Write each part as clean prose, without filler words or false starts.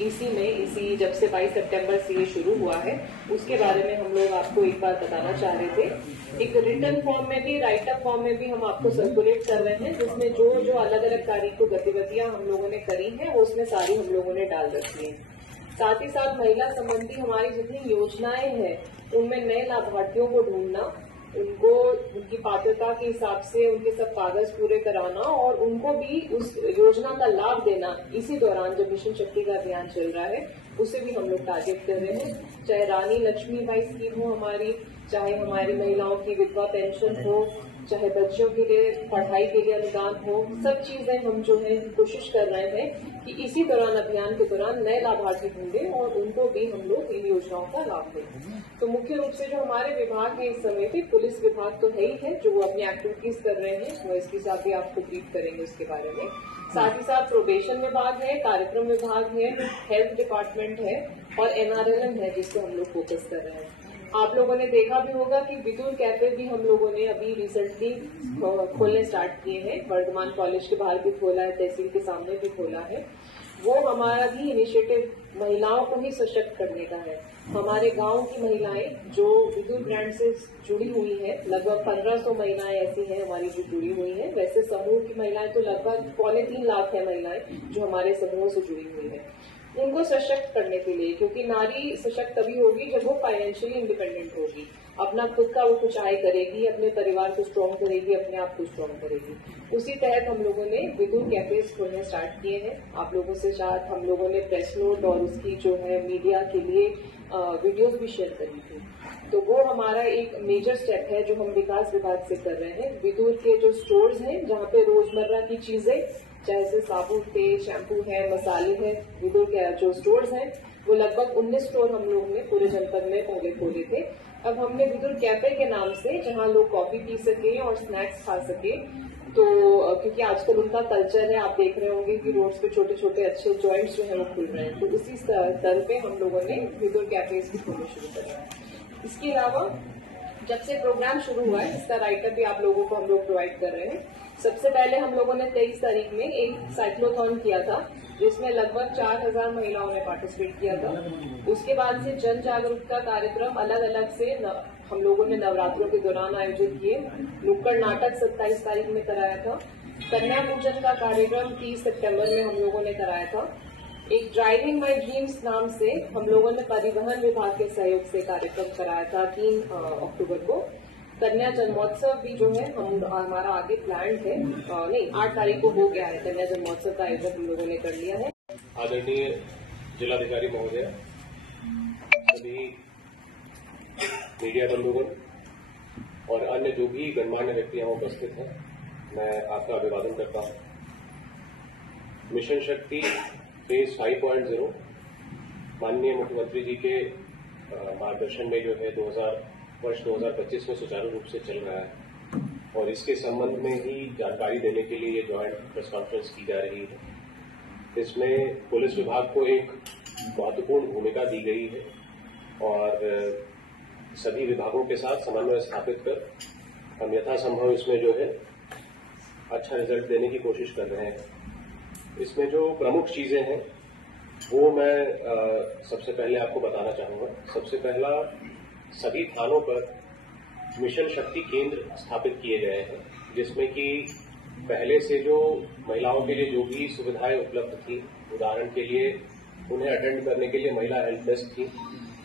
इसी जब से 22 सितंबर से ये शुरू हुआ है उसके बारे में हम लोग आपको एक बार बताना चाह रहे थे। एक रिटन फॉर्म में भी, राइट अप फॉर्म में भी हम आपको सर्कुलेट कर रहे हैं, जिसमें जो जो अलग अलग तारीख को गतिविधियां हम लोगों ने करी हैं वो उसमें सारी हम लोगों ने डाल रखी है। साथ ही साथ महिला संबंधी हमारी जितनी योजनाएं हैं उनमें नए लाभार्थियों को ढूंढना, उनको उनकी पात्रता के हिसाब से उनके सब कागज पूरे कराना और उनको भी उस योजना का लाभ देना। इसी दौरान जब मिशन शक्ति का अभियान चल रहा है उसे भी हम लोग टारगेट कर रहे हैं। चाहे रानी लक्ष्मीबाई स्कीम हो हमारी, चाहे हमारी महिलाओं की विधवा पेंशन हो, चाहे बच्चों के लिए पढ़ाई के लिए अनुदान हो, सब चीजें हम जो है कोशिश कर रहे हैं कि इसी दौरान, अभियान के दौरान नए लाभार्थी ढूंढें और उनको भी हम लोग इन योजनाओं का लाभ दें। तो मुख्य रूप से जो हमारे विभाग है इस समय पे, पुलिस विभाग तो है ही है जो वो अपनी एक्टिविटीज कर रहे हैं, वो इसके साथ भी आपको ब्रीफ करेंगे उसके बारे में। साथ ही साथ प्रोबेशन विभाग है, कार्यक्रम विभाग है, हेल्थ डिपार्टमेंट है और NRLM है जिसको हम लोग फोकस कर रहे हैं। आप लोगों ने देखा भी होगा कि विदुर कैफे भी हम लोगों ने अभी रिसेंटली खोलने स्टार्ट किए हैं। वर्धमान कॉलेज के बाहर भी खोला है, तहसील के सामने भी खोला है। वो हमारा भी इनिशिएटिव महिलाओं को ही सशक्त करने का है। हमारे गांव की महिलाएं जो विदुर ब्रांड से जुड़ी हुई है, लगभग 1500 महिलाएं ऐसी हैं हमारी जो जुड़ी हुई हैं। वैसे समूह की महिलाएं तो लगभग 3.25 लाख है महिलाएं जो हमारे समूह से जुड़ी हुई है। उनको सशक्त करने के लिए, क्योंकि नारी सशक्त तभी होगी जब वो फाइनेंशियली इंडिपेंडेंट होगी, अपना खुद का वो कुछ आय करेगी, अपने परिवार को स्ट्रॉन्ग करेगी, अपने आप को स्ट्रॉन्ग करेगी। उसी तहत हम लोगों ने विदुर कैफेज खोलने स्टार्ट किए हैं। आप लोगों से साथ हम लोगों ने प्रेस नोट और उसकी जो है मीडिया के लिए वीडियोस भी शेयर करी थी। तो वो हमारा एक मेजर स्टेप है जो हम विकास विभाग से कर रहे हैं। विदुर के जो स्टोर्स हैं जहाँ पे रोजमर्रा की चीजें, चाहे से साबुन, तेल, शैम्पू है, मसाले हैं, विदुर के जो स्टोर्स हैं वो लगभग 19 स्टोर हम लोग ने पूरे जनपद में पहले खोले थे। अब हमने विदुर कैफे के नाम से, जहाँ लोग कॉफी पी सके और स्नैक्स खा सके, तो क्योंकि आजकल उनका कल्चर है, आप देख रहे होंगे कि रोड्स पे छोटे छोटे अच्छे जॉइंट्स जो है वो खुल रहे हैं, तो उसी स्तर पे हम लोगों ने विदुर कैफेज भी खोलने शुरू करा। इसके अलावा जब से प्रोग्राम शुरू हुआ है इसका राइटअप भी आप लोगों को हम लोग प्रोवाइड कर रहे हैं। सबसे पहले हम लोगों ने 23 तारीख में एक साइक्लोथॉन किया था जिसमें लगभग 4000 महिलाओं ने पार्टिसिपेट किया था। उसके बाद से जन जागरूकता कार्यक्रम अलग अलग से हम लोगों ने नवरात्रों के दौरान आयोजित किए। नुक्कड़ नाटक 27 तारीख में कराया था। कन्या पूजन का कार्यक्रम 30 सितंबर में हम लोगों ने कराया था। एक ड्राइविंग माई ड्रीम्स नाम से हम लोगों ने परिवहन विभाग के सहयोग से कार्यक्रम कराया था 3 अक्टूबर को। कन्या जन्मोत्सव भी जो है हमारा आगे प्लान है, नहीं 8 तारीख को हो गया है। कन्या जन्मोत्सव का आयोजन हम लोगों ने कर लिया है। आदरणीय जिलाधिकारी महोदय, सभी मीडिया बंधुगण और अन्य जो भी गणमान्य व्यक्ति यहाँ उपस्थित हैं, मैं आपका अभिवादन करता हूँ। मिशन शक्ति फेज 5.0 माननीय मुख्यमंत्री जी के मार्गदर्शन में जो है वर्ष 2025 में सुचारू रूप से चल रहा है और इसके संबंध में ही जानकारी देने के लिए ये ज्वाइंट प्रेस कॉन्फ्रेंस की जा रही है। इसमें पुलिस विभाग को एक महत्वपूर्ण भूमिका दी गई है और सभी विभागों के साथ समन्वय स्थापित कर हम यथासंभव इसमें जो है अच्छा रिजल्ट देने की कोशिश कर रहे हैं। इसमें जो प्रमुख चीजें हैं वो मैं सबसे पहले आपको बताना चाहूंगा। सबसे पहला, सभी थानों पर मिशन शक्ति केंद्र स्थापित किए गए हैं जिसमें कि पहले से जो महिलाओं के लिए जो भी सुविधाएं उपलब्ध थी, उदाहरण के लिए उन्हें अटेंड करने के लिए महिला हेल्प डेस्क थी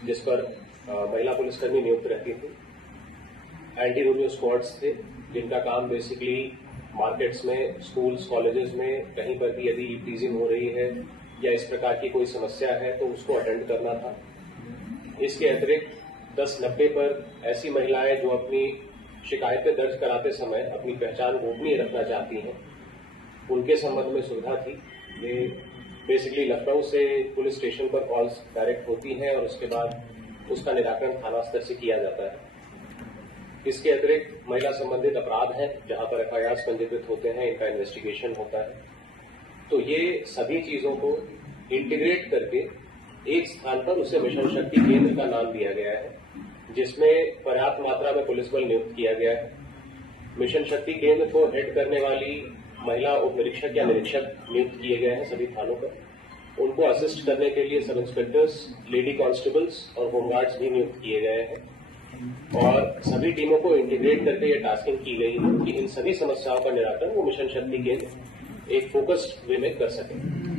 जिस पर महिला पुलिसकर्मी नियुक्त रहती थी। एंटी रोमियो स्क्वाड्स थे जिनका काम बेसिकली मार्केट्स में, स्कूल्स, कॉलेजेस में कहीं पर भी यदि टीजिंग हो रही है या इस प्रकार की कोई समस्या है तो उसको अटेंड करना था। इसके अतिरिक्त 1090 पर ऐसी महिलाएं जो अपनी शिकायतें दर्ज कराते समय अपनी पहचान गोपनीय रखना चाहती हैं, उनके संबंध में सुविधा थी। ये बेसिकली लखनऊ से पुलिस स्टेशन पर कॉल्स डायरेक्ट होती हैं और उसके बाद उसका निराकरण थाना स्तर से किया जाता है। इसके अतिरिक्त महिला संबंधित अपराध हैं जहां पर FIRs पंजीकृत होते हैं, इनका इन्वेस्टिगेशन होता है। तो ये सभी चीजों को इंटीग्रेट करके एक स्थान पर उसे मिशन शक्ति केंद्र का नाम दिया गया है जिसमें पर्याप्त मात्रा में पुलिस बल नियुक्त किया गया है। मिशन शक्ति केंद्र को हेड करने वाली महिला उप निरीक्षक या निरीक्षक नियुक्त किए गए हैं सभी थानों पर उनको असिस्ट करने के लिए सब इंस्पेक्टर्स, लेडी कांस्टेबल्स और होमगार्ड्स भी नियुक्त किए गए हैं और सभी टीमों को इंटीग्रेट करके ये टास्किंग की गई है कि इन सभी समस्याओं का निराकरण वो मिशन शक्ति के एक फोकस्ड वे में कर सकें।